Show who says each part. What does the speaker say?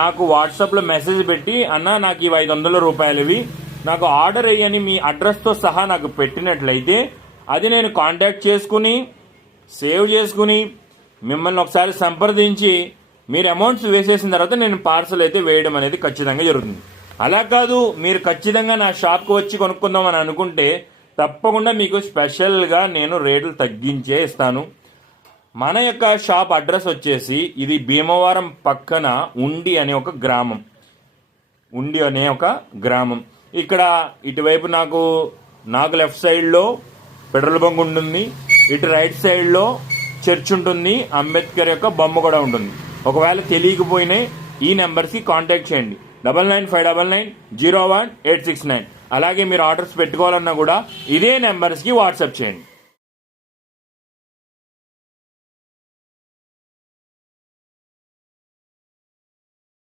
Speaker 1: నాకు వాట్సాప్లో మెసేజ్ పెట్టి అన్న నాకు ఇవి ఐదు వందల రూపాయలవి నాకు ఆర్డర్ అయ్యని మీ అడ్రస్తో సహా నాకు పెట్టినట్లయితే అది నేను కాంటాక్ట్ చేసుకుని సేవ్ చేసుకుని మిమ్మల్ని ఒకసారి సంప్రదించి మీరు అమౌంట్స్ వేసేసిన తర్వాత నేను పార్సల్ అయితే వేయడం అనేది ఖచ్చితంగా జరుగుతుంది. అలా కాదు మీరు ఖచ్చితంగా నా షాప్కి వచ్చి కొనుక్కుందాం అని అనుకుంటే తప్పకుండా మీకు స్పెషల్గా నేను రేట్లు తగ్గించే ఇస్తాను. మన యొక్క షాప్ అడ్రస్ వచ్చేసి ఇది భీమవరం పక్కన ఉండి అనే ఒక గ్రామం. ఉండి అనే ఒక గ్రామం. ఇక్కడ ఇటువైపు నాకు నాకు లెఫ్ట్ సైడ్లో పెట్రోల్ బంక్ ఉంటుంది ఇటు రైట్ సైడ్లో చర్చ్ ఉంటుంది అంబేద్కర్ యొక్క బొమ్మ కూడా ఉంటుంది. ఒకవేళ తెలియకపోయినా ఈ నెంబర్స్కి కాంటాక్ట్ చేయండి. Double nine five double nine zero one eight six nine. అలాగే మీరు ఆర్డర్స్ పెట్టుకోవాలన్నా కూడా ఇదే నెంబర్స్కి వాట్సాప్ చేయండి.